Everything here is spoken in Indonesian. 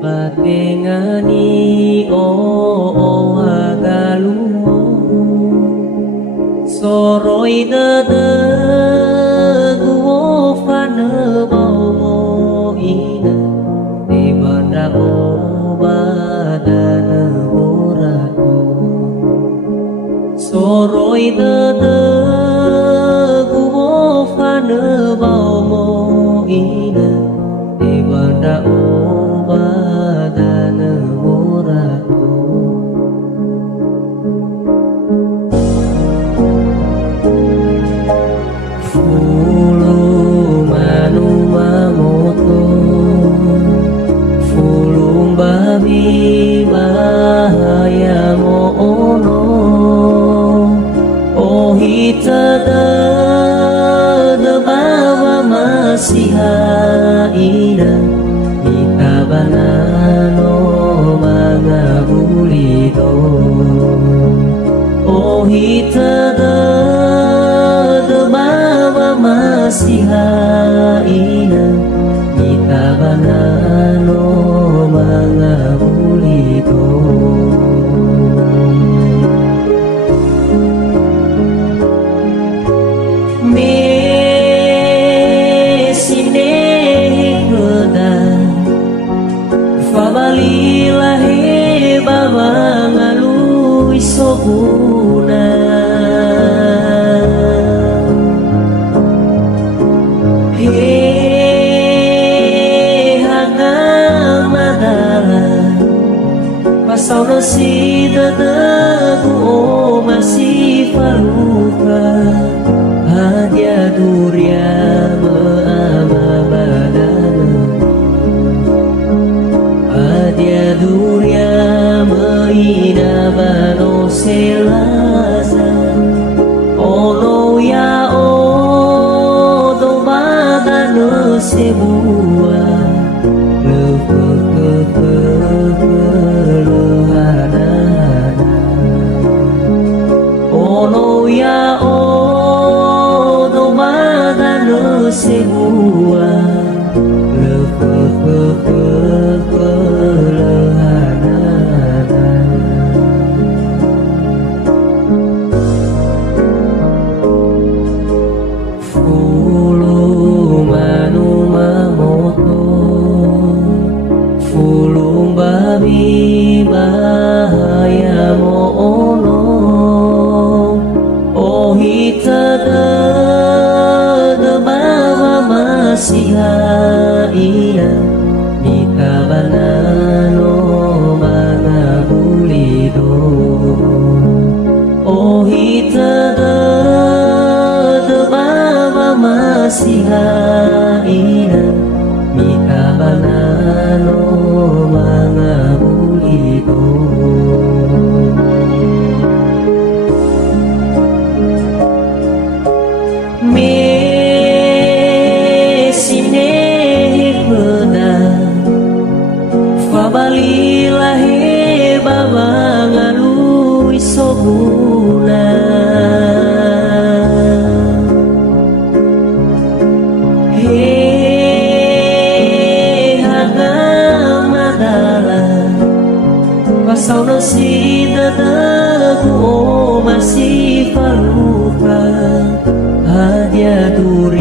Patengani o hagalumo soroi dede guo fane baumo ina di banda o badana boratu soroi dede guo fane baumo ina di banda o badana boratu fulu manu mamoto fulu babi bahaya moono oh hita de bawa masih haida banano mga bulido oh hita de bawa masih haina kita banano mga bulido Fabalilah he baba ngalui sobuna he hanga madala pasau nasi dadaku o masih faluka hadia duria meama badana dia duria meina bano selaza ono ya o do badano sebua ono ya o do badano sebua babi bahaya moono oh hita de bawa masih haia nika banano mga bulido oh hita de bawa masih haia nika banano mga bulido me sineh peda fabalilah he baba ngalui sobuna pasau nasi dadaku o masih faluka hadia duri